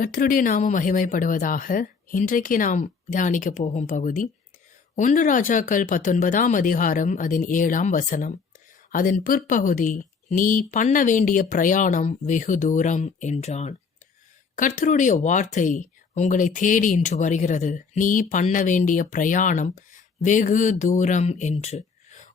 கர்த்தருடைய நாம மகிமைப்படுவதாக இன்றைக்கு நாம் தியானிக்க போகும் பகுதி. ஒன்று ராஜாக்கள் பத்தொன்பதாம் அதிகாரம் அதன் ஏழாம் வசனம். அதன் பிற்பகுதி நீ பண்ண வேண்டிய பிரயாணம் வெகு தூரம் என்றான். கர்த்தருடைய வார்த்தை உங்களை தேடி இன்று வருகிறது. நீ பண்ண வேண்டிய பிரயாணம் வெகு தூரம் என்று.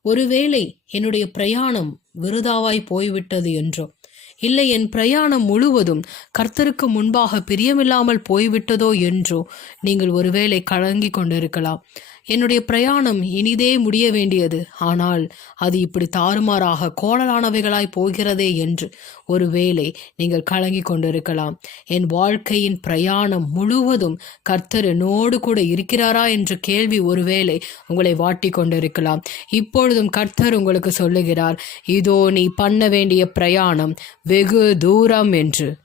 ஒருவேளை என்னுடைய பிரயாணம் விருதாவாய் போய்விட்டது என்றோ இல்லை என் பிரயாணம் முழுவதும் கர்த்தருக்கு முன்பாக பிரியமில்லாமல் போய்விட்டதோ என்றோ நீங்கள் ஒருவேளை கலங்கி கொண்டிருக்கலாம். என்னுடைய பிரயாணம் இனிதே முடிய வேண்டியது. ஆனால் அது இப்படி தாறுமாறாக கோணலானவைகளாய் போகிறதே என்று ஒருவேளை நீங்கள் கலங்கி கொண்டிருக்கலாம். என் வாழ்க்கையின் பிரயாணம் முழுவதும் கர்த்தர் என்னோடு கூட இருக்கிறாரா என்ற கேள்வி ஒருவேளை உங்களை வாட்டி கொண்டிருக்கலாம். இப்பொழுதும் கர்த்தர் உங்களுக்கு சொல்லுகிறார் இதோ நீ பண்ண வேண்டிய பிரயாணம் வெகு தூரம் என்று.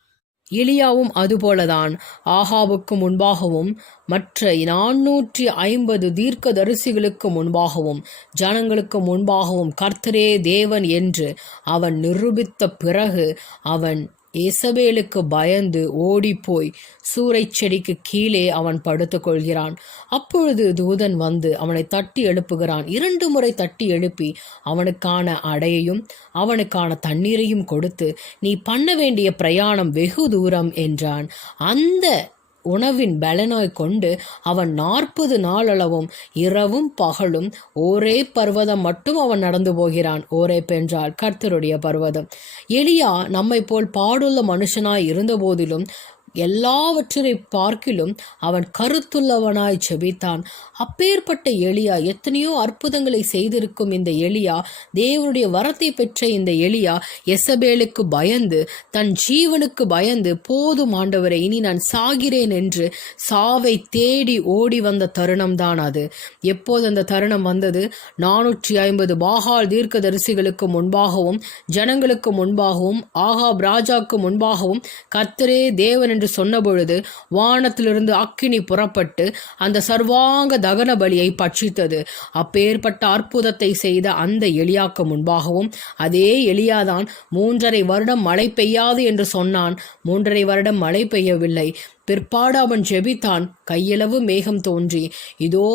எலியாவும் அதுபோலதான். ஆகாவுக்கு முன்பாகவும் மற்ற நானூற்றி ஐம்பது தீர்க்க தரிசிகளுக்கு முன்பாகவும் ஜனங்களுக்கு முன்பாகவும் கர்த்தரே தேவன் என்று அவன் நிரூபித்த பிறகு அவன் இசபேலுக்கு பயந்து ஓடிப்போய் சூறைச் செடிக்கு கீழே அவன் படுத்துக்கொள்கிறான். அப்பொழுது தூதன் வந்து அவனை தட்டி எழுப்புகிறான். இரண்டு முறை தட்டி எழுப்பி அவனுக்கான அடையையும் அவனுக்கான தண்ணீரையும் கொடுத்து நீ பண்ண வேண்டிய பிரயாணம் வெகு தூரம் என்றான். அந்த உணவின் பலனாய் கொண்டு அவன் நாற்பது நாளளவும் இரவும் பகலும் ஒரே பர்வதம் மட்டும் அவன் நடந்து போகிறான். ஓரே பென்றால் கர்த்தருடைய பர்வதம். எலியா நம்மை போல் பாடுள்ள மனுஷனாய் இருந்த போதிலும் எல்லாவற்றினை பார்க்கிலும் அவன் கருத்துள்ளவனாய் செபித்தான். அப்பேற்பட்ட எளியா எத்தனையோ அற்புதங்களை செய்திருக்கும் இந்த எளியா தேவனுடைய வரத்தை பெற்ற இந்த எளியா எசபேலுக்கு பயந்து தன் ஜீவனுக்கு பயந்து போதும் ஆண்டவரை இனி நான் சாகிறேன் என்று சாவை தேடி ஓடி வந்த தருணம்தான் அது. எப்போது அந்த தருணம் வந்தது? நானூற்றி ஐம்பது பாகால் தீர்க்கதரிசிகளுக்கு முன்பாகவும் ஜனங்களுக்கு முன்பாகவும் ஆகாப் ராஜாக்கு முன்பாகவும் கர்த்தரே தேவன் என்று சொன்னபொழுது வானத்திலிருந்து அக்கினி புறப்பட்டு அந்த சர்வாங்க தகன பலியை பட்சித்தது. அப்பேற்பட்ட அற்புதத்தை செய்த அந்த எலியாக்கு முன்பாகவும் அதே எலியாதான் மூன்றரை வருடம் மழை பெய்யாது என்று சொன்னான். மூன்றரை வருடம் மழை பெய்யவில்லை. பிற்பாடு அவன் ஜெபித்தான். கையளவு மேகம் தோன்றி இதோ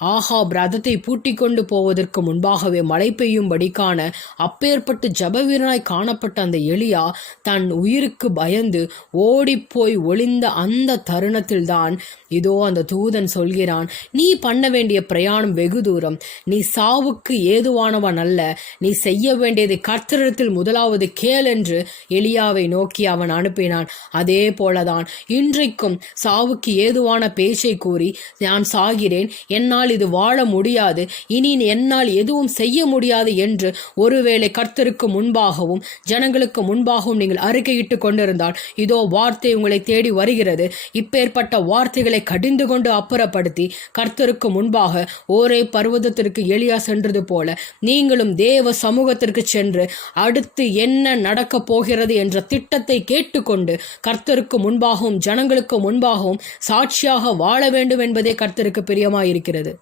ஆஹாப் ரதத்தை பூட்டி கொண்டு போவதற்கு முன்பாகவே மழை பெய்யும்படிக்கான அப்பேற்பட்டு ஜபவீரனாய் காணப்பட்ட அந்த எலியா தன் உயிருக்கு பயந்து ஓடிப்போய் ஒளிந்த அந்த தருணத்தில்தான் இதோ அந்த தூதன் சொல்கிறான் நீ பண்ண வேண்டிய பிரயாணம் வெகு தூரம். நீ சாவுக்கு ஏதுவானவன் அல்ல நீ செய்ய வேண்டியதை கர்த்தரிடத்தில் முதலாவது கேள் என்று எலியாவை நோக்கி அவன் அனுப்பினான். அதே போலதான் இன்றைக்கும் சாவுக்கு ஏதுவான பேச்சை கூறி நான் சாகிறேன். என்னால் இது வாழ முடியாது. இனி என்னால் எதுவும் செய்ய முடியாது என்று ஒருவேளை கர்த்தருக்கு முன்பாகவும் ஜனங்களுக்கு முன்பாகவும் நீங்கள் அறிக்கையிட்டு கொண்டிருந்தால் இதோ வார்த்தை உங்களை தேடி வருகிறது. இப்பேற்பட்ட வார்த்தைகளை கடிந்து கொண்டு அப்புறப்படுத்தி கர்த்தருக்கு முன்பாக ஒரே பர்வதத்திற்கு எளியா சென்றது போல நீங்களும் தேவ சமூகத்திற்கு சென்று அடுத்து என்ன நடக்கப் போகிறது என்ற திட்டத்தை கேட்டுக்கொண்டு கர்த்தருக்கு முன்பாகவும் ஜனங்களுக்கு முன்பாகவும் சாட்சியாக வாழ வேண்டும் என்பதே கர்த்தருக்கு பிரியமாயிருக்கிறது.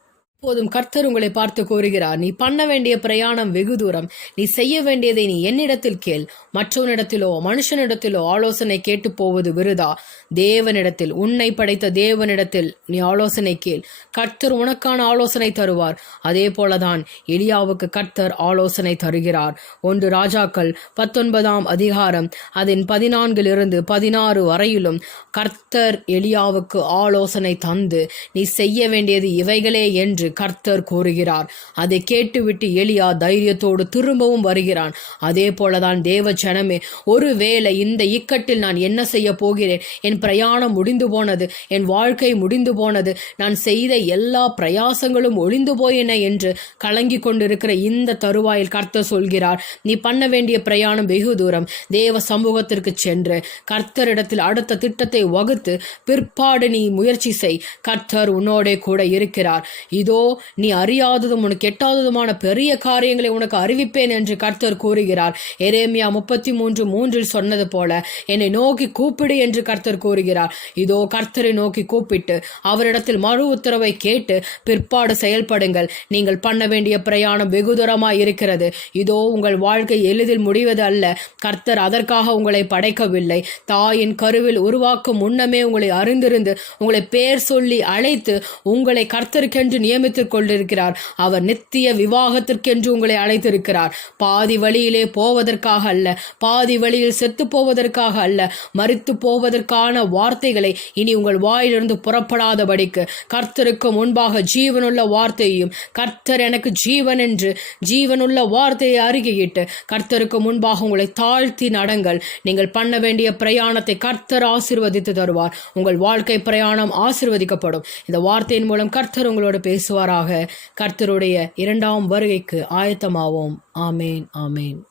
இப்போதும் கர்த்தர் உங்களை பார்த்து கூறுகிறார் நீ பண்ண வேண்டிய பிரயாணம் வெகு தூரம். நீ செய்ய வேண்டியதை நீ என்னிடத்தில் கேள். மற்றவனிடத்திலோ மனுஷனிடத்திலோ ஆலோசனை கேட்டு போவது விருதா? தேவனிடத்தில் உன்னை படைத்த தேவனிடத்தில் நீ ஆலோசனை கேள். கர்த்தர் உனக்கான ஆலோசனை தருவார். அதே போலதான் எலியாவுக்கு கர்த்தர் ஆலோசனை தருகிறார். ஒன்று ராஜாக்கள் பத்தொன்பதாம் அதிகாரம் அதன் பதினான்கிலிருந்து பதினாறு வரையிலும் கர்த்தர் எலியாவுக்கு ஆலோசனை தந்து நீ செய்ய வேண்டியது இவைகளே என்று கர்த்தர் கூறுகிறார். அதை கேட்டுவிட்டு எலியா தைரியத்தோடு திரும்பவும் வருகிறான். அதே போலதான் தேவ ஜனமே ஒருவேளை இந்த இக்கட்டில் நான் என்ன செய்ய போகிறேன்? என் பிரயாணம் முடிந்து போனது என் வாழ்க்கை முடிந்து போனது நான் செய்த எல்லா பிரயாசங்களும் ஒளிந்து போயின என்று கலங்கி கொண்டிருக்கிற இந்த தருவாயில் கர்த்தர் சொல்கிறார். நீ பண்ண வேண்டிய பிரயாணம் வெகு தூரம். தேவ சமூகத்திற்கு சென்று கர்த்தரிடத்தில் அடுத்த திட்டத்தை வகுத்து பிற்பாடு நீ முயற்சி செய். கர்த்தர் உன்னோடே கூட இருக்கிறார். இதோ நீ அறியாததும் உனக்கு எட்டாததுமான பெரிய காரியங்களை உனக்கு அறிவிப்பேன் என்று கர்த்தர் கூறுகிறார். எரேமியா முப்பத்தி மூன்று மூன்றில் சொன்னது போல என்னை நோக்கி கூப்பிடு என்று கர்த்தர் கூறுகிறார். இதோ கர்த்தரை நோக்கி கூப்பிட்டு அவரிடத்தில் மறு உத்தரவை கேட்டு பிற்பாடு செயல்படுங்கள். நீங்கள் பண்ண வேண்டிய பிரயாணம் வெகு தூரமாக இருக்கிறது. இதோ உங்கள் வாழ்க்கை எளிதில் முடிவது அல்ல. கர்த்தர் அதற்காக உங்களை படைக்கவில்லை. தாயின் கருவில் உருவாக்கும் முன்னமே உங்களை அறிந்திருந்து உங்களை பேர் சொல்லி அழைத்து உங்களை கர்த்தருக்கென்று நியமித்துக் கொண்டிருக்கிறார். அவர் நித்திய விவாகத்திற்கென்று உங்களை அழைத்திருக்கிறார். பாதி வழியிலே போவதற்காக அல்ல பாதி வழியில் செத்து போவதற்காக அல்ல மறித்து போவதற்கான வார்த்தைகளை இனி உங்கள் வாயிலிருந்து புறப்படாதபடிக்கு. கர்த்தருக்கு முன்பாக ஜீவனுள்ள வார்த்தையையும் கர்த்தர் எனக்கு ஜீவன் என்று ஜீவனுள்ள வார்த்தையை அருகிட்டு கர்த்தருக்கு முன்பாக உங்களை தாழ்த்தி நடங்கள். நீங்கள் பண்ண வேண்டிய பிரயாணத்தை கர்த்தர் ஆசீர்வதித்து தருவார். உங்கள் வாழ்க்கை பிரயாணம் ஆசீர்வதிக்கப்படும். இந்த வார்த்தையின் மூலம் கர்த்தர் உங்களோடு பேசுவாராக. கர்த்தருடைய இரண்டாம் வருகைக்கு ஆயத்தமாவோம். ஆமேன் ஆமேன்.